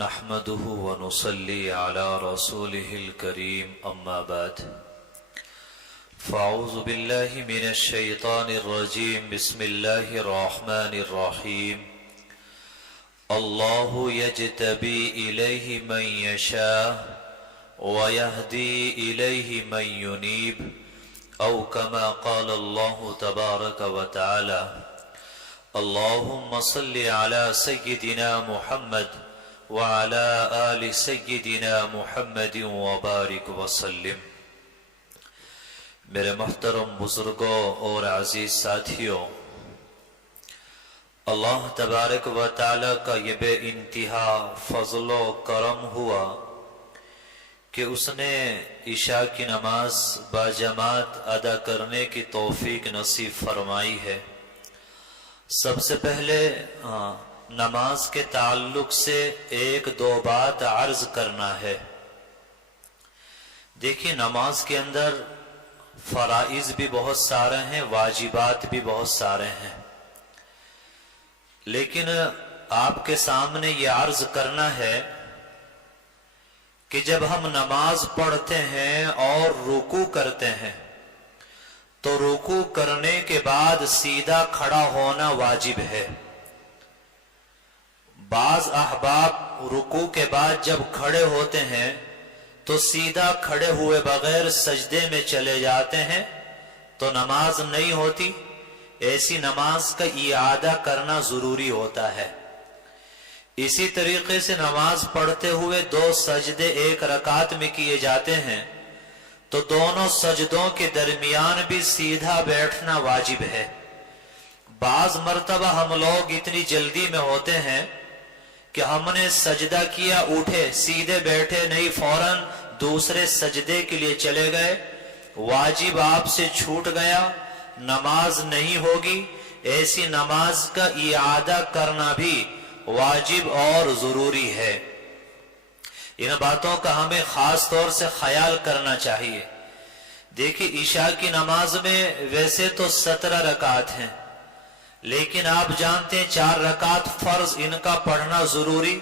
نحمده ونصلي على رسوله الكريم أما بعد فأعوذ بالله من الشيطان الرجيم بسم الله الرحمن الرحيم الله يجتبي إليه من يشاء ويهدي إليه من ينيب أو كما قال الله تبارك وتعالى اللهم صل على سيدنا محمد وعلى آل سيدنا محمد وبارك وسلم۔ میرے محترم بزرگوں اور عزیز ساتھیوں، اللہ تبارک و تعالی کا یہ بے انتہا فضل و کرم ہوا کہ اس نے عشاء کی نماز باجماعت ادا کرنے کی توفیق نصیب فرمائی ہے۔ سب سے پہلے نماز کے تعلق سے ایک دو بات عرض کرنا ہے۔ دیکھیے، نماز کے اندر فرائض بھی بہت سارے ہیں، واجبات بھی بہت سارے ہیں، لیکن آپ کے سامنے یہ عرض کرنا ہے کہ جب ہم نماز پڑھتے ہیں اور رکوع کرتے ہیں تو رکوع کرنے کے بعد سیدھا کھڑا ہونا واجب ہے۔ بعض احباب رکوع کے بعد جب کھڑے ہوتے ہیں تو سیدھا کھڑے ہوئے بغیر سجدے میں چلے جاتے ہیں تو نماز نہیں ہوتی۔ ایسی نماز کا اعادہ کرنا ضروری ہوتا ہے۔ اسی طریقے سے نماز پڑھتے ہوئے دو سجدے ایک رکعت میں کیے جاتے ہیں تو دونوں سجدوں کے درمیان بھی سیدھا بیٹھنا واجب ہے۔ بعض مرتبہ ہم لوگ اتنی جلدی میں ہوتے ہیں کہ ہم نے سجدہ کیا، اٹھے، سیدھے بیٹھے نہیں، فوراً دوسرے سجدے کے لیے چلے گئے، واجب آپ سے چھوٹ گیا، نماز نہیں ہوگی۔ ایسی نماز کا اعادہ کرنا بھی واجب اور ضروری ہے۔ ان باتوں کا ہمیں خاص طور سے خیال کرنا چاہیے۔ دیکھیے، عشاء کی نماز میں ویسے تو 17 رکعت ہیں، لیکن آپ جانتے ہیں 4 رکعت فرض، ان کا پڑھنا ضروری،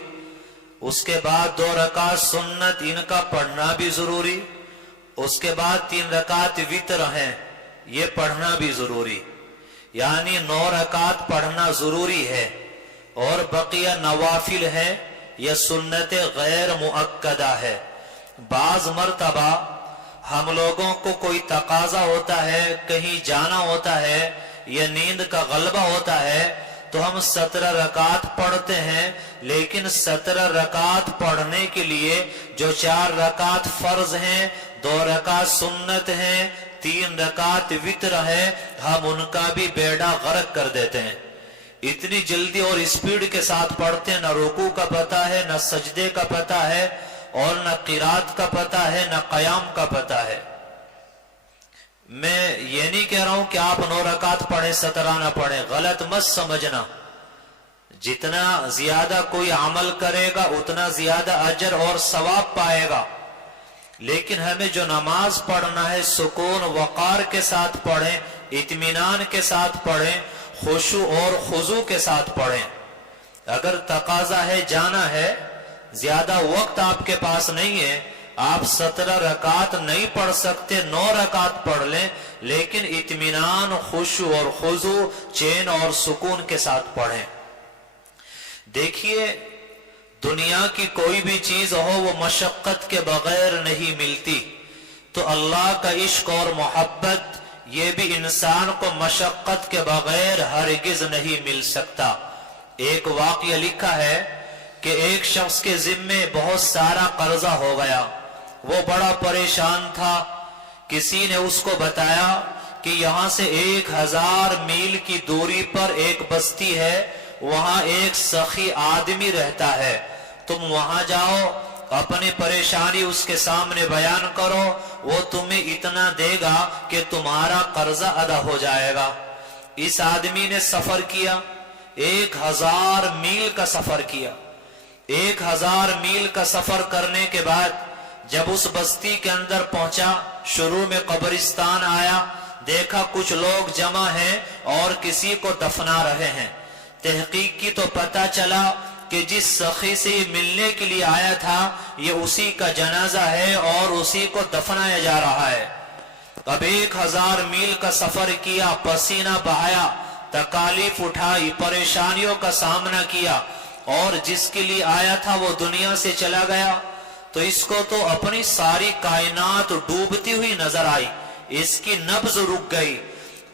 اس کے بعد 2 رکعت سنت، ان کا پڑھنا بھی ضروری، اس کے بعد 3 رکعت وتر ہیں، یہ پڑھنا بھی ضروری، یعنی 9 رکعت پڑھنا ضروری ہے، اور بقیہ نوافل ہے یا سنت غیر مؤکدہ ہے۔ بعض مرتبہ ہم لوگوں کو کوئی تقاضا ہوتا ہے، کہیں جانا ہوتا ہے یا نیند کا غلبہ ہوتا ہے تو ہم 17 رکعت پڑھتے ہیں، لیکن 17 رکعت پڑھنے کے لیے جو 4 رکعت فرض ہیں، 2 رکعت سنت ہیں، 3 رکعت وتر ہے، ہم ان کا بھی بیڑا غرق کر دیتے ہیں۔ اتنی جلدی اور اسپیڈ کے ساتھ پڑھتے ہیں، نہ رکوع کا پتہ ہے، نہ سجدے کا پتہ ہے، اور نہ قرات کا پتہ ہے، نہ قیام کا پتہ ہے۔ میں یہ نہیں کہہ رہا ہوں کہ آپ 9 رکعت پڑھیں 17 نہ پڑھیں، غلط مت سمجھنا۔ جتنا زیادہ کوئی عمل کرے گا اتنا زیادہ اجر اور ثواب پائے گا، لیکن ہمیں جو نماز پڑھنا ہے سکون وقار کے ساتھ پڑھیں، اطمینان کے ساتھ پڑھیں، خشوع اور خضوع کے ساتھ پڑھیں۔ اگر تقاضا ہے، جانا ہے، زیادہ وقت آپ کے پاس نہیں ہے، آپ 17 رکعت نہیں پڑھ سکتے، 9 رکعت پڑھ لیں، لیکن اطمینان، خشوع اور خضوع، چین اور سکون کے ساتھ پڑھیں۔ دیکھیے، دنیا کی کوئی بھی چیز ہو وہ مشقت کے بغیر نہیں ملتی، تو اللہ کا عشق اور محبت یہ بھی انسان کو مشقت کے بغیر ہرگز نہیں مل سکتا۔ ایک واقعہ لکھا ہے کہ ایک شخص کے ذمے بہت سارا قرضہ ہو گیا، وہ بڑا پریشان تھا۔ کسی نے اس کو بتایا کہ یہاں سے 1000 میل کی دوری پر ایک بستی ہے، وہاں ایک سخی آدمی رہتا ہے، تم وہاں جاؤ، اپنی پریشانی اس کے سامنے بیان کرو، وہ تمہیں اتنا دے گا کہ تمہارا قرضہ ادا ہو جائے گا۔ اس آدمی نے سفر کیا، 1000 میل کا سفر کیا۔ 1000 میل کا سفر کرنے کے بعد جب اس بستی کے اندر پہنچا، شروع میں قبرستان آیا، دیکھا کچھ لوگ جمع ہیں اور کسی کو دفنا رہے ہیں۔ تحقیق کی تو پتہ چلا کہ جس سخی سے یہ ملنے کے لیے آیا تھا یہ اسی کا جنازہ ہے اور اسی کو دفنایا جا رہا ہے۔ اب 1000 میل کا سفر کیا، پسینہ بہایا، تکالیف اٹھائی، پریشانیوں کا سامنا کیا، اور جس کے لیے آیا تھا وہ دنیا سے چلا گیا، تو اس کو تو اپنی ساری کائنات ڈوبتی ہوئی نظر آئی، اس کی نبض رک گئی،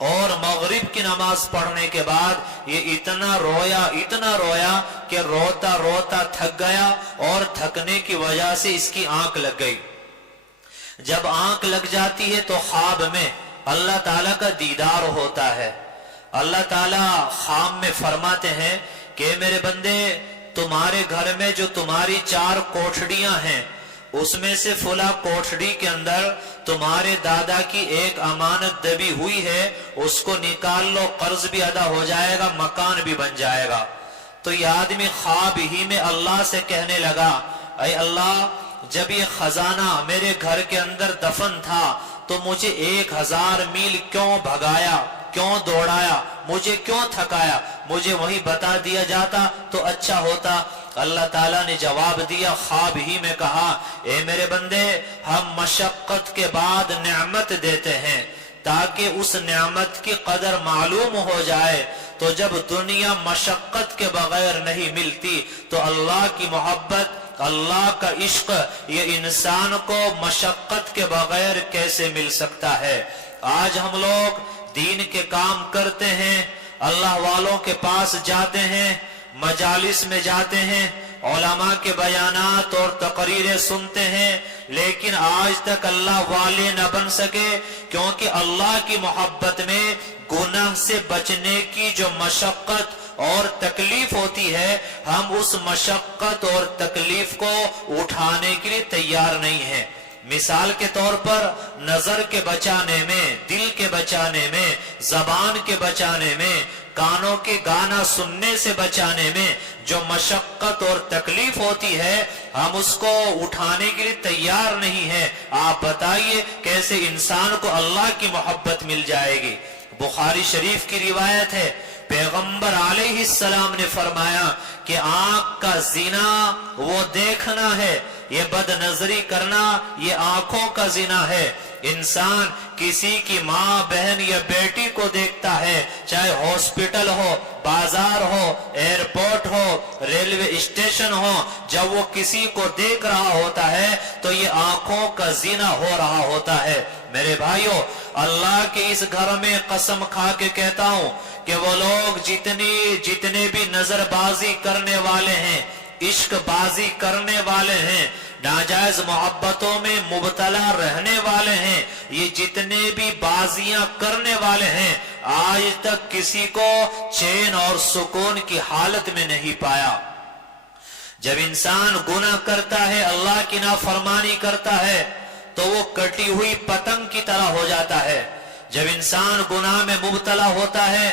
اور مغرب کی نماز پڑھنے کے بعد یہ اتنا رویا کہ روتا روتا تھک گیا، اور تھکنے کی وجہ سے اس کی آنکھ لگ گئی۔ جب آنکھ لگ جاتی ہے تو خواب میں اللہ تعالیٰ کا دیدار ہوتا ہے۔ اللہ تعالیٰ خواب میں فرماتے ہیں کہ میرے بندے، تمہارے گھر میں جو تمہاری 4 کوٹھڑیاں ہیں، اس میں سے فلاں کوٹھڑی کے اندر تمہارے دادا کی ایک امانت دبی ہوئی ہے، اس کو نکال لو، قرض بھی ادا ہو جائے گا، مکان بھی بن جائے گا۔ تو یہ آدمی خواب ہی میں اللہ سے کہنے لگا، اے اللہ، جب یہ خزانہ میرے گھر کے اندر دفن تھا تو مجھے 1000 میل کیوں بھگایا، کیوں دوڑایا، مجھے کیوں تھکایا؟ مجھے وہی بتا دیا جاتا تو اچھا ہوتا۔ اللہ تعالیٰ نے جواب دیا، خواب ہی میں کہا، اے میرے بندے، ہم مشقت کے بعد نعمت دیتے ہیں تاکہ اس نعمت کی قدر معلوم ہو جائے۔ تو جب دنیا مشقت کے بغیر نہیں ملتی تو اللہ کی محبت، اللہ کا عشق، یہ انسان کو مشقت کے بغیر کیسے مل سکتا ہے؟ آج ہم لوگ دین کے کام کرتے ہیں، اللہ والوں کے پاس جاتے ہیں، مجالس میں جاتے ہیں، علماء کے بیانات اور تقریریں سنتے ہیں، لیکن آج تک اللہ والے نہ بن سکے، کیونکہ اللہ کی محبت میں گناہ سے بچنے کی جو مشقت اور تکلیف ہوتی ہے، ہم اس مشقت اور تکلیف کو اٹھانے کے لیے تیار نہیں ہیں۔ مثال کے طور پر نظر کے بچانے میں، دل کے بچانے میں، زبان کے بچانے میں، کانوں کے گانا سننے سے بچانے میں جو مشقت اور تکلیف ہوتی ہے، ہم اس کو اٹھانے کے لیے تیار نہیں ہیں۔ آپ بتائیے کیسے انسان کو اللہ کی محبت مل جائے گی؟ بخاری شریف کی روایت ہے، پیغمبر علیہ السلام نے فرمایا کہ آنکھ کا زنا وہ دیکھنا ہے، یہ بد نظری کرنا یہ آنکھوں کا زنا ہے۔ انسان کسی کی ماں، بہن یا بیٹی کو دیکھتا ہے، چاہے ہاسپٹل ہو، بازار ہو، ایئرپورٹ ہو، ریلوے اسٹیشن ہو، جب وہ کسی کو دیکھ رہا ہوتا ہے تو یہ آنکھوں کا زنا ہو رہا ہوتا ہے۔ میرے بھائیوں، اللہ کے اس گھر میں قسم کھا کے کہتا ہوں کہ وہ لوگ جتنے بھی نظر بازی کرنے والے ہیں، عشق بازی کرنے والے ہیں، ناجائز محبتوں میں مبتلا رہنے والے ہیں، یہ جتنے بھی بازیاں کرنے والے ہیں، آج تک کسی کو چین اور سکون کی حالت میں نہیں پایا۔ جب انسان گناہ کرتا ہے، اللہ کی نافرمانی کرتا ہے، تو وہ کٹی ہوئی پتنگ کی طرح ہو جاتا ہے۔ جب انسان گناہ میں مبتلا ہوتا ہے،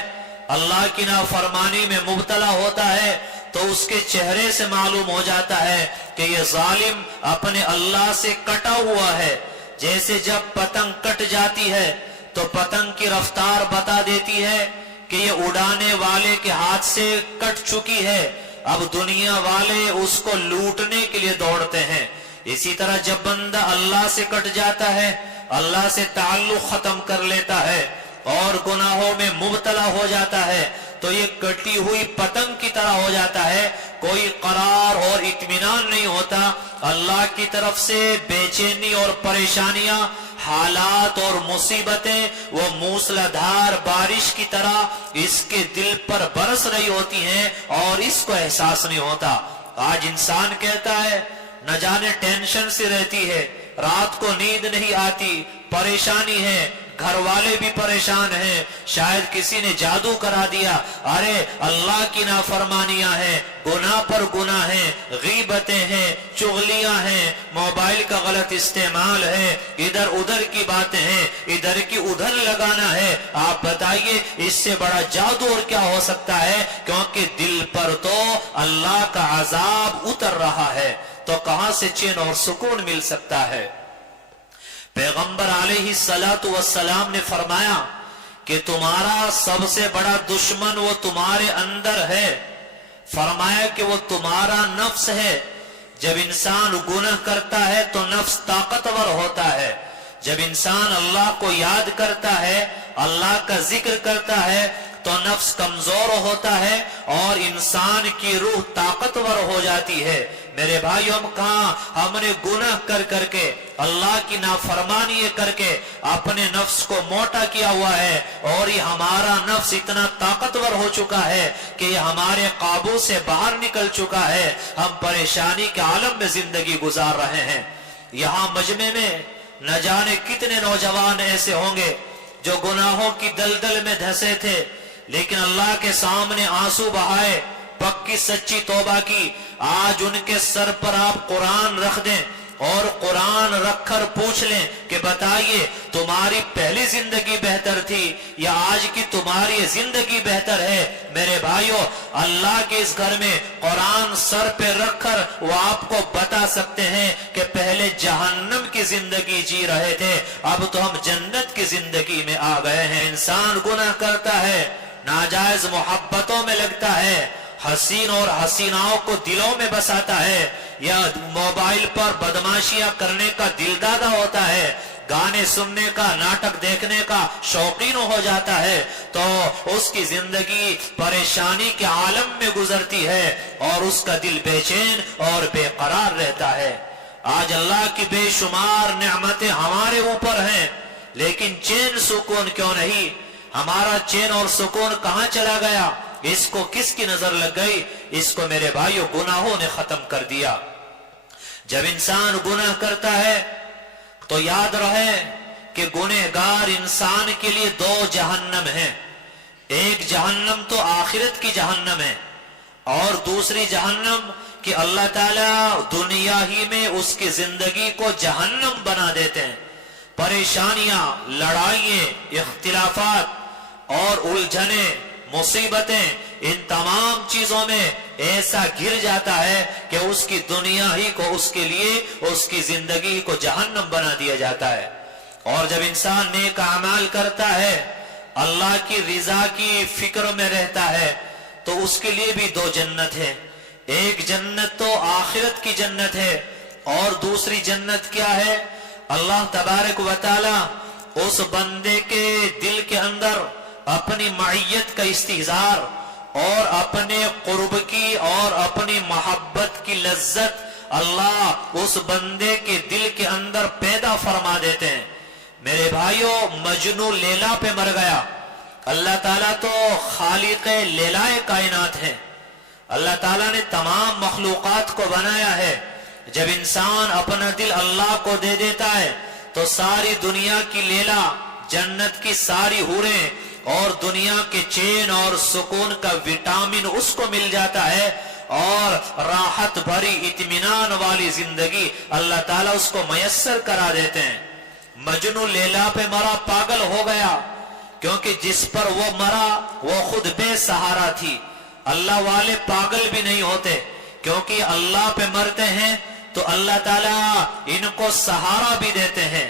اللہ کی نافرمانی میں مبتلا ہوتا ہے، تو اس کے چہرے سے معلوم ہو جاتا ہے کہ یہ ظالم اپنے اللہ سے کٹا ہوا ہے۔ جیسے جب پتنگ کٹ جاتی ہے تو پتنگ کی رفتار بتا دیتی ہے کہ یہ اڑانے والے کے ہاتھ سے کٹ چکی ہے، اب دنیا والے اس کو لوٹنے کے لیے دوڑتے ہیں۔ اسی طرح جب بندہ اللہ سے کٹ جاتا ہے، اللہ سے تعلق ختم کر لیتا ہے اور گناہوں میں مبتلا ہو جاتا ہے، تو یہ کٹی ہوئی پتنگ کی طرح ہو جاتا ہے، کوئی قرار اور اطمینان نہیں ہوتا۔ اللہ کی طرف سے بے چینی اور پریشانیاں، حالات اور مصیبتیں وہ موسلادھار بارش کی طرح اس کے دل پر برس رہی ہوتی ہیں اور اس کو احساس نہیں ہوتا۔ آج انسان کہتا ہے نہ جانے ٹینشن سے رہتی ہے، رات کو نیند نہیں آتی، پریشانی ہے، گھر والے بھی پریشان ہیں، شاید کسی نے جادو کرا دیا، ارے اللہ کی نافرمانیاں ہیں، گناہ پر گناہ ہیں، غیبتیں ہیں، چغلیاں ہیں، موبائل کا غلط استعمال ہے، ادھر ادھر کی باتیں ہیں، ادھر کی ادھر لگانا ہے۔ آپ بتائیے اس سے بڑا جادو اور کیا ہو سکتا ہے؟ کیونکہ دل پر تو اللہ کا عذاب اتر رہا ہے، تو کہاں سے چین اور سکون مل سکتا ہے؟ پیغمبر علیہ السلام نے فرمایا کہ تمہارا سب سے بڑا دشمن وہ تمہارے اندر ہے، فرمایا کہ وہ تمہارا نفس ہے. جب انسان گناہ کرتا ہے تو نفس طاقتور ہوتا ہے. جب انسان اللہ کو یاد کرتا ہے، اللہ کا ذکر کرتا ہے تو نفس کمزور ہوتا ہے اور انسان کی روح طاقتور ہو جاتی ہے. میرے بھائیوں، ہم کہاں ہم نے گناہ کر کر کے، اللہ کی نافرمانی کر کے اپنے نفس کو موٹا کیا ہوا ہے، اور یہ ہمارا نفس اتنا طاقتور ہو چکا ہے کہ یہ ہمارے قابو سے باہر نکل چکا ہے. ہم پریشانی کے عالم میں زندگی گزار رہے ہیں. یہاں مجمع میں نہ جانے کتنے نوجوان ایسے ہوں گے جو گناہوں کی دلدل میں دھسے تھے، لیکن اللہ کے سامنے آنسو بہائے، پکی سچی توبہ کی. آج ان کے سر پر آپ قرآن رکھ دیں اور قرآن رکھ کر پوچھ لیں کہ بتائیے تمہاری پہلی زندگی بہتر تھی یا آج کی تمہاری زندگی بہتر ہے؟ میرے بھائیوں، اللہ کے اس گھر میں قرآن سر پہ رکھ کر وہ آپ کو بتا سکتے ہیں کہ پہلے جہنم کی زندگی جی رہے تھے، اب تو ہم جنت کی زندگی میں آ گئے ہیں. انسان گناہ کرتا ہے، ناجائز محبتوں میں لگتا ہے، حسین اور حسیناؤں کو دلوں میں بساتا ہے، یا موبائل پر بدماشیاں کرنے کا دل دادا ہوتا ہے، گانے سننے کا، ناٹک دیکھنے کا شوقین ہو جاتا ہے، تو اس کی زندگی پریشانی کے عالم میں گزرتی ہے اور اس کا دل بے چین اور بے قرار رہتا ہے. آج اللہ کی بے شمار نعمتیں ہمارے اوپر ہیں، لیکن چین سکون کیوں نہیں؟ ہمارا چین اور سکون کہاں چلا گیا؟ اس کو کس کی نظر لگ گئی؟ اس کو میرے بھائیوں گناہوں نے ختم کر دیا. جب انسان گناہ کرتا ہے تو یاد رہے کہ گنہگار انسان کے لیے دو جہنم ہیں. ایک جہنم تو آخرت کی جہنم ہے، اور دوسری جہنم کہ اللہ تعالیٰ دنیا ہی میں اس کی زندگی کو جہنم بنا دیتے ہیں. پریشانیاں، لڑائیاں، اختلافات اور الجھنیں، مصیبتیں، ان تمام چیزوں میں ایسا گر جاتا ہے کہ اس کی دنیا ہی کو، اس کے لیے اس کی زندگی کو جہنم بنا دیا جاتا ہے. اور جب انسان نیک اعمال کرتا ہے، اللہ کی رضا کی فکر میں رہتا ہے، تو اس کے لیے بھی دو جنت ہے. ایک جنت تو آخرت کی جنت ہے، اور دوسری جنت کیا ہے؟ اللہ تبارک و تعالی اس بندے کے دل کے اندر اپنی معیت کا استحضار اور اپنے قرب کی اور اپنی محبت کی لذت اللہ اس بندے کے دل کے اندر پیدا فرما دیتے ہیں. میرے بھائیوں، مجنو لیلا پہ مر گیا. اللہ تعالیٰ تو خالق لیلائے کائنات ہے. اللہ تعالیٰ نے تمام مخلوقات کو بنایا ہے. جب انسان اپنا دل اللہ کو دے دیتا ہے تو ساری دنیا کی لیلا، جنت کی ساری حوریں اور دنیا کے چین اور سکون کا وٹامن اس کو مل جاتا ہے، اور راحت بھری اطمینان والی زندگی اللہ تعالیٰ اس کو میسر کرا دیتے ہیں. مجنو لیلا پہ مرا، پاگل ہو گیا، کیونکہ جس پر وہ مرا وہ خود بے سہارا تھی. اللہ والے پاگل بھی نہیں ہوتے، کیونکہ اللہ پہ مرتے ہیں تو اللہ تعالیٰ ان کو سہارا بھی دیتے ہیں.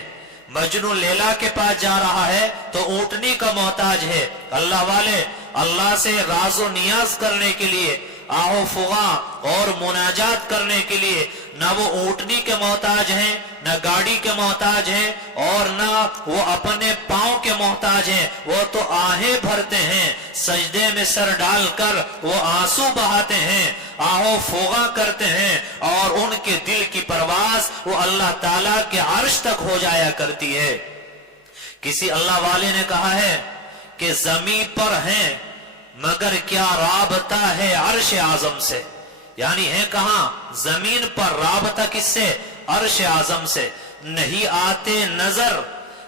مجنو لیلا کے پاس جا رہا ہے تو اونٹنی کا محتاج ہے. اللہ والے اللہ سے راز و نیاز کرنے کے لیے، آہو فغاں اور مناجات کرنے کے لیے نہ وہ اونٹنی کے محتاج ہیں، نہ گاڑی کے محتاج ہیں، اور نہ وہ اپنے پاؤں کے محتاج ہیں. وہ تو آہیں بھرتے ہیں، سجدے میں سر ڈال کر وہ آنسو بہاتے ہیں، آہو فغاں کرتے ہیں، اور ان کے دل کی پرواز وہ اللہ تعالیٰ کے عرش تک ہو جایا کرتی ہے. کسی اللہ والے نے کہا ہے کہ زمین پر ہیں مگر کیا رابطہ ہے عرش اعظم سے. یعنی ہے کہاں؟ زمین پر. رابطہ کس سے؟ عرش اعظم سے. نہیں آتے نظر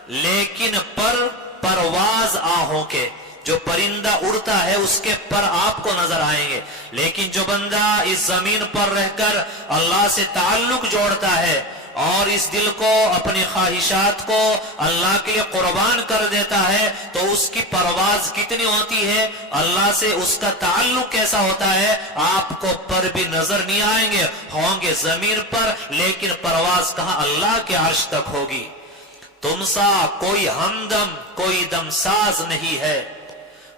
لیکن پر پرواز آہوں کے. جو پرندہ اڑتا ہے اس کے پر آپ کو نظر آئیں گے، لیکن جو بندہ اس زمین پر رہ کر اللہ سے تعلق جوڑتا ہے اور اس دل کو، اپنی خواہشات کو اللہ کے لیے قربان کر دیتا ہے، تو اس کی پرواز کتنی ہوتی ہے، اللہ سے اس کا تعلق کیسا ہوتا ہے. آپ کو پر بھی نظر نہیں آئیں گے، ہوں گے زمین پر، لیکن پرواز کہاں؟ اللہ کے عرش تک ہوگی. تم سا کوئی ہمدم، کوئی دم ساز نہیں ہے،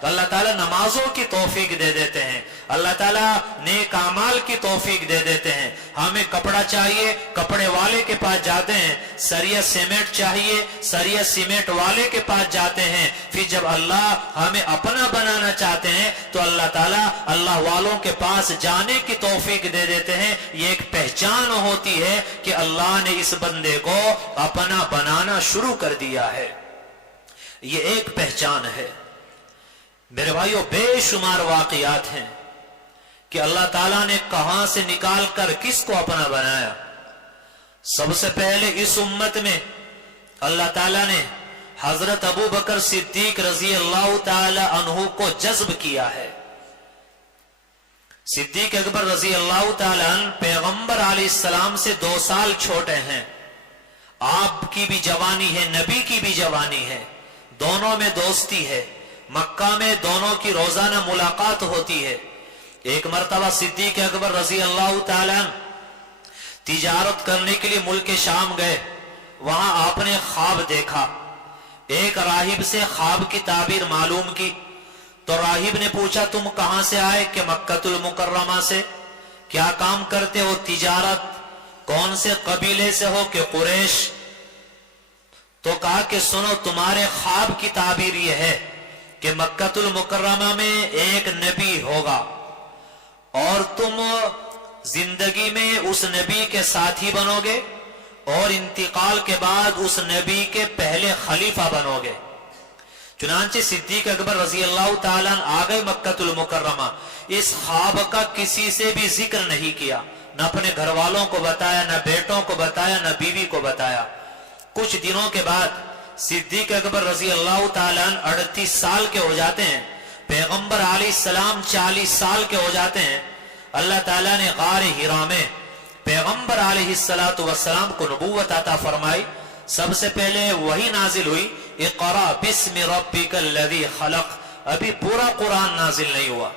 تو اللہ تعالیٰ نمازوں کی توفیق دے دیتے ہیں، اللہ تعالیٰ نیک اعمال کی توفیق دے دیتے ہیں۔ ہمیں کپڑا چاہیے، کپڑے والے کے پاس جاتے ہیں، سریا سیمنٹ چاہیے، سریا سیمنٹ والے کے پاس جاتے ہیں۔ پھر جب اللہ ہمیں اپنا بنانا چاہتے ہیں تو اللہ تعالیٰ اللہ والوں کے پاس جانے کی توفیق دے دیتے ہیں۔ یہ ایک پہچان ہوتی ہے کہ اللہ نے اس بندے کو اپنا بنانا شروع کر دیا ہے، یہ ایک پہچان ہے۔ میرے بھائیو، بے شمار واقعات ہیں کہ اللہ تعالیٰ نے کہاں سے نکال کر کس کو اپنا بنایا۔ سب سے پہلے اس امت میں اللہ تعالیٰ نے حضرت ابو بکر صدیق رضی اللہ تعالی عنہ کو جذب کیا ہے۔ صدیق اکبر رضی اللہ تعالی عنہ پیغمبر علیہ السلام سے 2 سال چھوٹے ہیں۔ آپ کی بھی جوانی ہے، نبی کی بھی جوانی ہے، دونوں میں دوستی ہے، مکہ میں دونوں کی روزانہ ملاقات ہوتی ہے۔ ایک مرتبہ صدیق اکبر رضی اللہ تعالی عنہ تجارت کرنے کے لیے ملک شام گئے، وہاں آپ نے خواب دیکھا، ایک راہب سے خواب کی تعبیر معلوم کی تو راہب نے پوچھا تم کہاں سے آئے؟ کہ مکہ المکرمہ سے۔ کیا کام کرتے ہو؟ تجارت۔ کون سے قبیلے سے ہو؟ کہ قریش۔ تو کہا کہ سنو، تمہارے خواب کی تعبیر یہ ہے کہ مکہ المکرمہ میں ایک نبی ہوگا اور تم زندگی میں اس نبی کے ساتھی بنو گے اور انتقال کے بعد اس نبی کے پہلے خلیفہ بنو گے۔ چنانچہ صدیق اکبر رضی اللہ تعالیٰ آ گئے مکہ المکرمہ۔ اس خواب کا کسی سے بھی ذکر نہیں کیا، نہ اپنے گھر والوں کو بتایا، نہ بیٹوں کو بتایا، نہ بیوی کو بتایا۔ کچھ دنوں کے بعد صدیق اکبر رضی اللہ تعالیٰ 38 سال کے ہو جاتے ہیں، پیغمبر علیہ السلام 40 سال کے ہو جاتے ہیں۔ اللہ تعالیٰ نے غار حرا میں پیغمبر علیہ السلام کو نبوت عطا فرمائی۔ سب سے پہلے وہی نازل ہوئی، اقرا بسم ربک الذی خلق۔ ابھی پورا قرآن نازل نہیں ہوا۔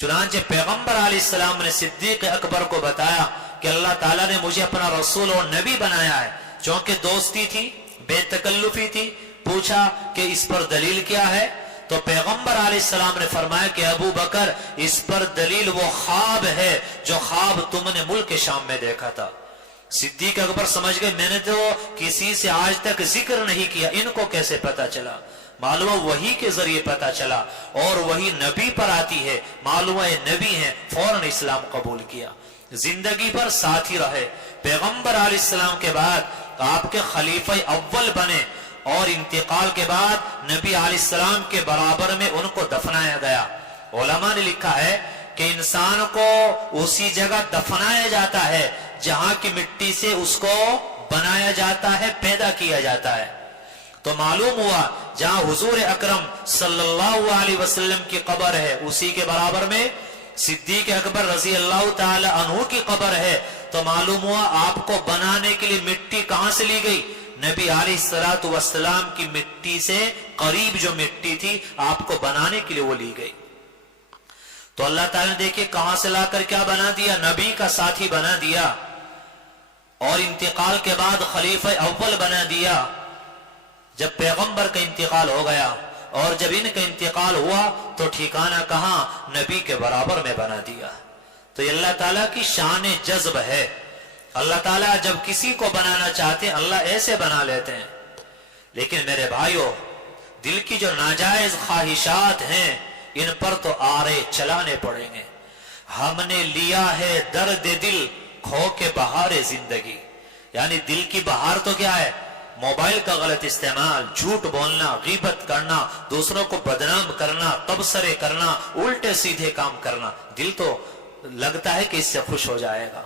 چنانچہ پیغمبر علیہ السلام نے صدیق اکبر کو بتایا کہ اللہ تعالیٰ نے مجھے اپنا رسول اور نبی بنایا ہے۔ چونکہ دوستی تھی، بے تکلفی تھی، پوچھا کہ اس پر دلیل کیا ہے؟ تو پیغمبر علیہ السلام نے فرمایا کہ ابو بکر، اس پر دلیل وہ خواب ہے جو خواب تم نے ملک شام میں دیکھا تھا۔ صدیق اکبر سمجھ گئے میں نے تو کسی سے آج تک ذکر نہیں کیا، ان کو کیسے پتا چلا؟ معلوم وحی کے ذریعے پتا چلا، اور وہی نبی پر آتی ہے، معلوم ہے نبی ہیں، فوراً اسلام قبول کیا، زندگی پر ساتھی رہے۔ پیغمبر علیہ السلام کے بعد آپ کے خلیفہ اول بنے اور انتقال کے بعد نبی علیہ السلام کے برابر میں ان کو دفنایا گیا۔ علماء نے لکھا ہے کہ انسان کو اسی جگہ دفنایا جاتا ہے جہاں کی مٹی سے اس کو بنایا جاتا ہے، پیدا کیا جاتا ہے۔ تو معلوم ہوا جہاں حضور اکرم صلی اللہ علیہ وسلم کی قبر ہے اسی کے برابر میں صدیق اکبر رضی اللہ تعالی عنہ کی قبر ہے۔ تو معلوم ہوا آپ کو بنانے کے لیے مٹی کہاں سے لی گئی؟ نبی علیہ السلام کی مٹی سے قریب جو مٹی تھی آپ کو بنانے کے لیے وہ لی گئی۔ تو اللہ تعالیٰ نے دیکھیں کہاں سے لا کر کیا بنا دیا، نبی کا ساتھی بنا دیا، اور انتقال کے بعد خلیفہ اول بنا دیا۔ جب پیغمبر کا انتقال ہو گیا اور جب ان کا انتقال ہوا تو ٹھکانہ کہاں، نبی کے برابر میں بنا دیا۔ تو یہ اللہ تعالیٰ کی شان جذب ہے۔ اللہ تعالیٰ جب کسی کو بنانا چاہتے ہیں اللہ ایسے بنا لیتے ہیں۔ لیکن میرے بھائیوں، دل کی جو ناجائز خواہشات ہیں ان پر تو آرے چلانے پڑیں گے۔ ہم نے لیا ہے درد دل کھو کے بہار زندگی، یعنی دل کی بہار تو کیا ہے؟ موبائل کا غلط استعمال، جھوٹ بولنا، غیبت کرنا، دوسروں کو بدنام کرنا، تبصرے کرنا، الٹے سیدھے کام کرنا۔ دل تو لگتا ہے کہ اس سے خوش ہو جائے گا،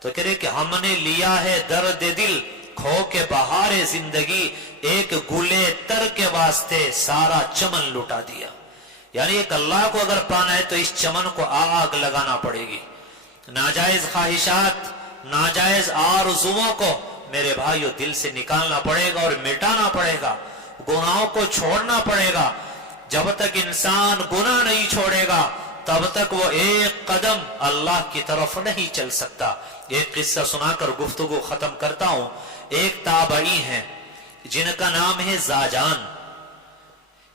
تو کہہ رہے کہ ہم نے لیا ہے درد دل کھو کے بہار زندگی، ایک گلے تر کے واسطے سارا چمن لٹا دیا۔ یعنی ایک اللہ کو اگر پانا ہے تو اس چمن کو آگ لگانا پڑے گی۔ ناجائز خواہشات، ناجائز آرزوؤں کو میرے بھائیو دل سے نکالنا پڑے گا اور مٹانا پڑے گا، گناہوں کو چھوڑنا پڑے گا۔ جب تک انسان گناہ نہیں چھوڑے گا تب تک وہ ایک قدم اللہ کی طرف نہیں چل سکتا۔ ایک قصہ سنا کر گفتگو ختم کرتا ہوں۔ ایک تابعی ہیں جن کا نام ہے زاجان۔